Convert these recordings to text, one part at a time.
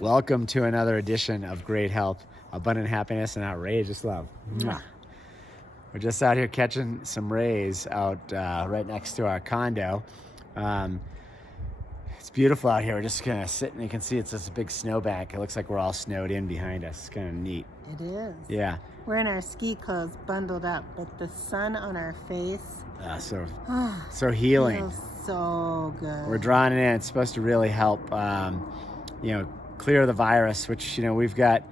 Welcome to another edition of Great Health, Abundant Happiness, and Outrageous Love. Mwah. We're just out here catching some rays out right next to our condo. It's beautiful out here. We're just kind of sitting. You can see it's just a big snowbank. It looks like we're all snowed in behind us. It's kind of neat. It is. Yeah. We're in our ski clothes, bundled up, but the sun on our face. So healing. Feels so good. We're drawing it in. It's supposed to really help, clear the virus. Which we got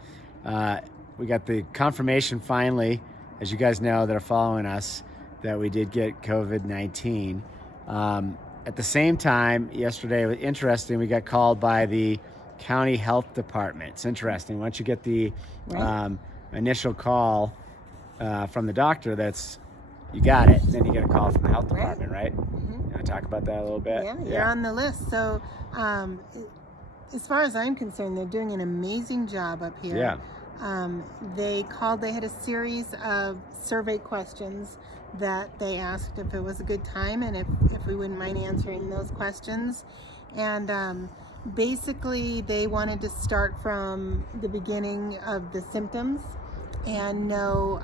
the confirmation finally, as you guys know that are following us, that we did get COVID-19. At the same time, yesterday, it was interesting. We got called by the county health department. It's interesting. Once you get the initial call from the doctor, you got it. Then you get a call from the health department, right? Mm-hmm. You want to talk about that a little bit? Yeah, you're on the list. So, as far as I'm concerned, they're doing an amazing job up here. Yeah. They had a series of survey questions that they asked if it was a good time and if we wouldn't mind answering those questions. And basically, they wanted to start from the beginning of the symptoms and know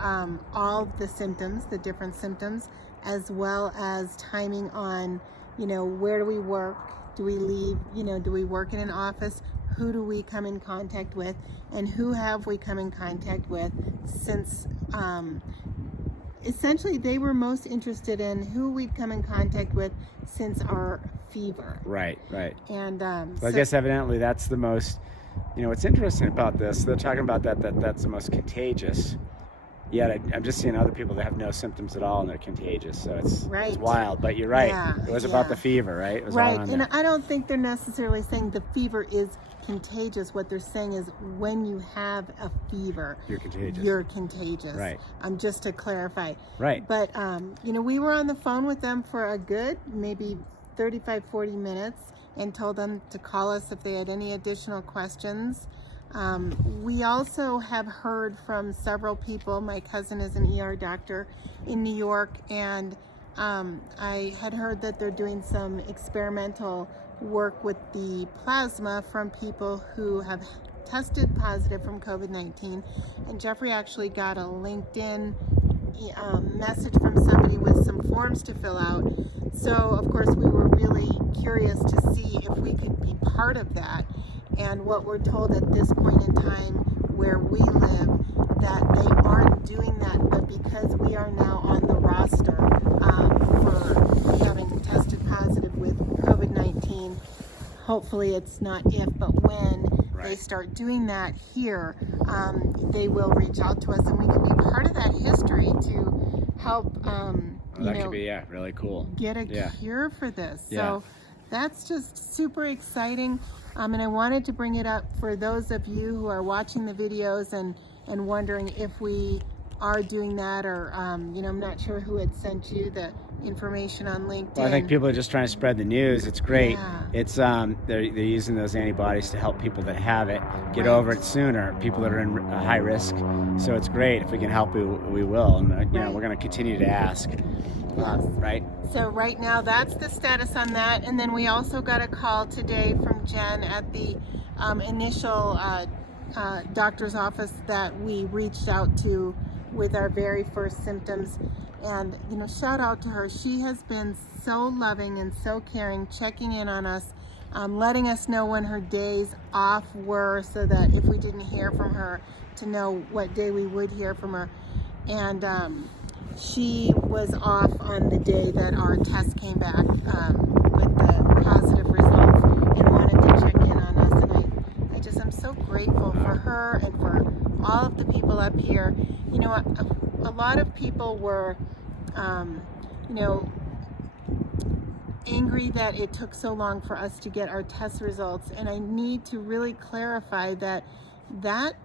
all the symptoms, the different symptoms, as well as timing on, where do we work? Do we leave? Do we work in an office? Who do we come in contact with? And who have we come in contact with since, essentially they were most interested in who we'd come in contact with since our fever. Right. And so I guess evidently that's the most, what's interesting about this, they're talking about that's the most contagious. Yet I'm just seeing other people that have no symptoms at all and they're contagious. So it's wild. But you're right. Yeah, it was about the fever, right? It was right. all on And there. I don't think they're necessarily saying the fever is contagious. What they're saying is when you have a fever, You're contagious. Right. Just to clarify. Right. But, we were on the phone with them for a good maybe 35, 40 minutes and told them to call us if they had any additional questions. We also have heard from several people. My cousin is an ER doctor in New York, and I had heard that they're doing some experimental work with the plasma from people who have tested positive from COVID-19. And Jeffrey actually got a LinkedIn message from somebody with some forms to fill out. So, of course, we were really curious to see if we could be part of that. And what we're told at this point in time where we live, that they aren't doing that, but because we are now on the roster for having tested positive with COVID-19, hopefully it's not if, but when they start doing that here, they will reach out to us and we can be part of that history to help, that could be, really cool. Get a cure for this. Yeah. So that's just super exciting. And I wanted to bring it up for those of you who are watching the videos and wondering if we are doing that, or I'm not sure who had sent you the information on LinkedIn. Well, I think people are just trying to spread the news. It's great. Yeah. It's they're using those antibodies to help people that have it get over it sooner. People that are in high risk. So it's great if we can help. We will, and we're going to continue to ask. Right. So right now, that's the status on that. And then we also got a call today from Jen at the initial doctor's office that we reached out to with our very first symptoms. And, shout out to her. She has been so loving and so caring, checking in on us, letting us know when her days off were so that if we didn't hear from her, to know what day we would hear from her. And she was off on the day that our test came back with the positive results and wanted to check in on us. And I'm so grateful for her and for all of the people up here. A lot of people were, angry that it took so long for us to get our test results. And I need to really clarify that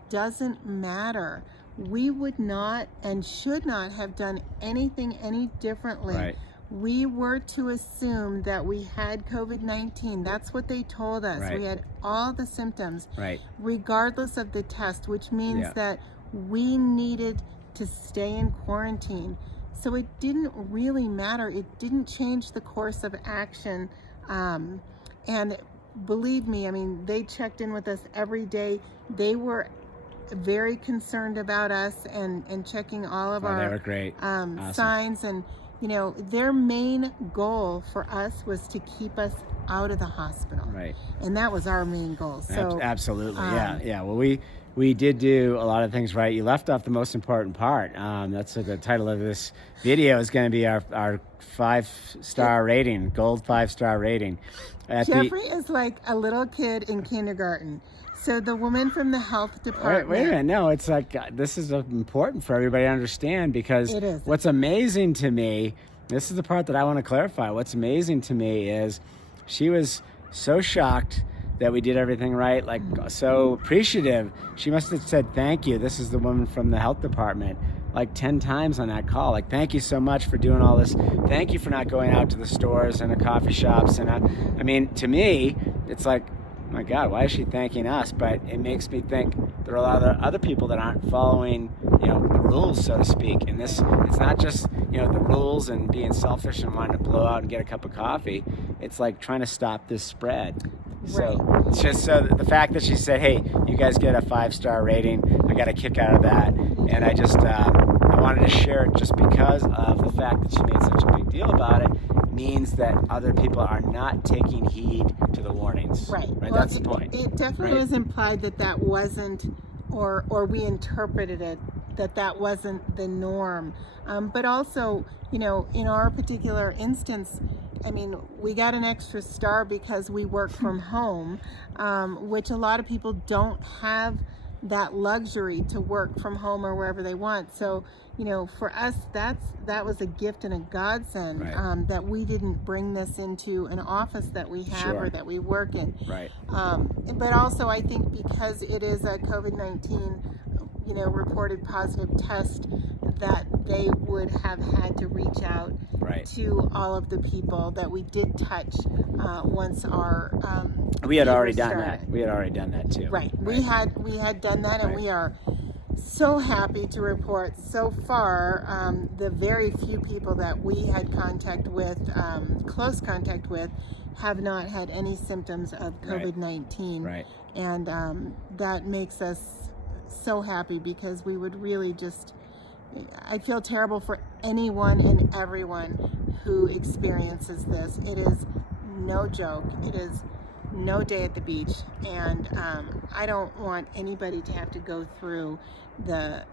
doesn't matter. We would not and should not have done anything any differently. Right. We were to assume that we had COVID-19. That's what they told us. Right. We had all the symptoms, regardless of the test, which means that we needed to stay in quarantine. So it didn't really matter. It didn't change the course of action. And believe me, I mean, they checked in with us every day. They were very concerned about us and checking all of They our were great. Awesome. signs. And, you know, their main goal for us was to keep us out of the hospital. Right. And that was our main goal. So absolutely. Yeah. Well, we did do a lot of things right. You left off the most important part. That's the title of this video is going to be our 5-star rating, gold 5-star rating. Jeffrey is like a little kid in kindergarten. So the woman from the health department. Wait a minute. No, it's like this is important for everybody to understand, because what's amazing to me, this is the part that I want to clarify. What's amazing to me is she was so shocked that we did everything right, like so appreciative. She must have said thank you. This is the woman from the health department, like 10 times on that call. Like, thank you so much for doing all this. Thank you for not going out to the stores and the coffee shops. And I mean, to me, it's like, my God, why is she thanking us? But it makes me think there are a lot of other people that aren't following, the rules, so to speak. And it's not just, the rules and being selfish and wanting to blow out and get a cup of coffee. It's like trying to stop this spread. So it's just the fact that she said, hey, you guys get a 5-star rating, I got a kick out of that. And I just, I wanted to share it just because of the fact that she made such a big deal about it. Means that other people are not taking heed to the warnings. Right. Well, that's the point. It definitely was implied that wasn't, or we interpreted it that wasn't the norm. But also, in our particular instance, I mean, we got an extra star because we work from home, which a lot of people don't have that luxury to work from home or wherever they want. So, for us, that was a gift and a godsend, that we didn't bring this into an office that we have or that we work in. Right. But also, I think because it is a COVID-19, reported positive test, that they would have had to reach out to all of the people that we did touch once our we had already done that. We had already done that too. Right. We had done that, and we are so happy to report so far the very few people that we had contact with, close contact with, have not had any symptoms of COVID-19. Right. And that makes us so happy, because we would really I feel terrible for anyone and everyone who experiences this. It is no joke. It is no day at the beach, and I don't want anybody to have to go through the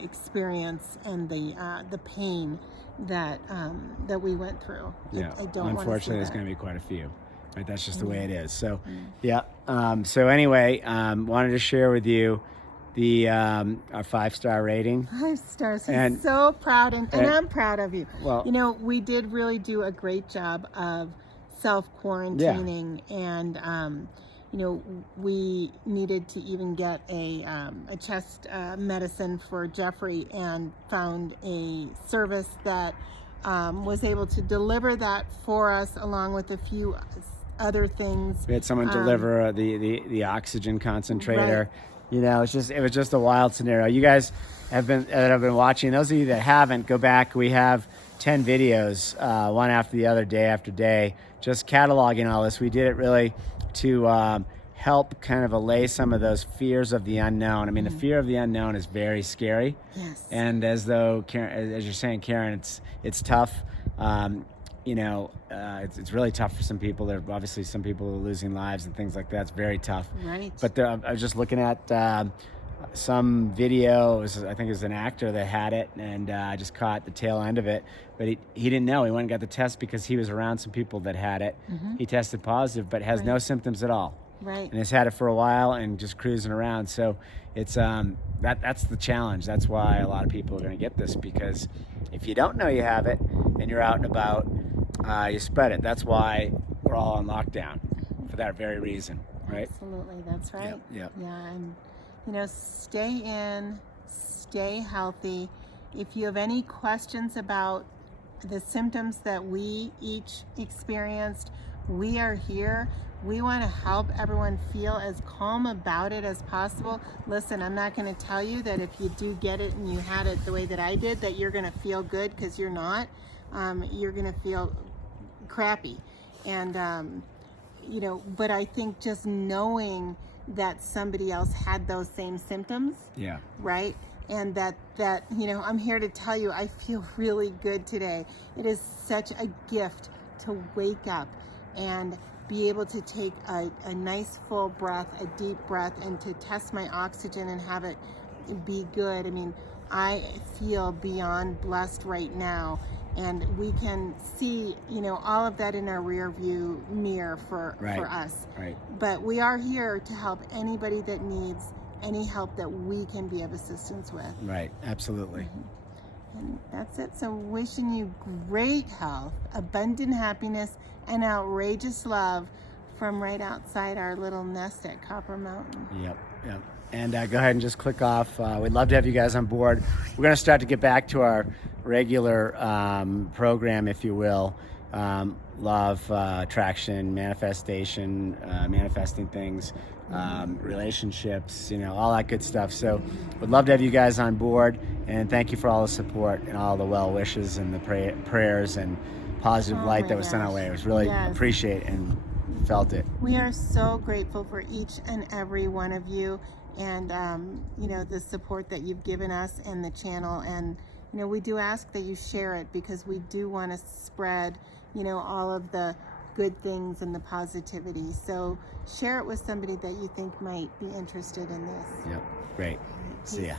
experience and the pain that we went through. Yeah, I don't unfortunately, there's going to be quite a few. Right, that's just the way it is. So, so anyway, wanted to share with you our 5-star rating. 5 stars. He's so proud, and I'm proud of you. Well, we did really do a great job of self-quarantining, and we needed to even get a chest medicine for Jeffrey, and found a service that was able to deliver that for us, along with a few other things. We had someone deliver the oxygen concentrator. It was just a wild scenario. You guys have been watching. Those of you that haven't, go back. We have 10 videos, one after the other, day after day, just cataloging all this. We did it really to help kind of allay some of those fears of the unknown. I mean, the fear of the unknown is very scary. Yes. And as you're saying, Karen, it's tough. It's really tough for some people. There are obviously some people who are losing lives and things like that. It's very tough. Right. But I was just looking at some video. I think it was an actor that had it, and I just caught the tail end of it. But he didn't know. He went and got the test because he was around some people that had it. Mm-hmm. He tested positive, but has no symptoms at all. Right. And has had it for a while and just cruising around. So it's that's the challenge. That's why a lot of people are going to get this, because if you don't know you have it and you're out and about, you spread it. That's why we're all on lockdown, for that very reason, right? Absolutely, that's right. Yep. Yeah, and stay in, stay healthy. If you have any questions about the symptoms that we each experienced, we are here. We want to help everyone feel as calm about it as possible. Listen, I'm not going to tell you that if you do get it and you had it the way that I did, that you're going to feel good, because you're not. You're going to feel crappy. And you know, but I think just knowing that somebody else had those same symptoms, Yeah. right? And that you know, I'm here to tell you, I feel really good today. It is such a gift to wake up and be able to take a nice full breath, a deep breath, and to test my oxygen and have it be good. I mean, I feel beyond blessed right now, and we can see, you know, all of that in our rear view mirror for us. Right. But we are here to help anybody that needs any help that we can be of assistance with. Right. Absolutely. And that's it. So wishing you great health, abundant happiness, and outrageous love from right outside our little nest at Copper Mountain. Yep. Yep. And go ahead and just click off. We'd love to have you guys on board. We're going to start to get back to our regular program, if you will. Law of attraction, manifestation, manifesting things, relationships, you know, all that good stuff. So we'd love to have you guys on board, and thank you for all the support and all the well wishes and the prayers and positive light that was sent our way. It was really appreciate and felt it. We are so grateful for each and every one of you, and you know, the support that you've given us and the channel. And you know, we do ask that you share it, because we do want to spread, you know, all of the good things and the positivity. So share it with somebody that you think might be interested in this. Yep. Great. See ya.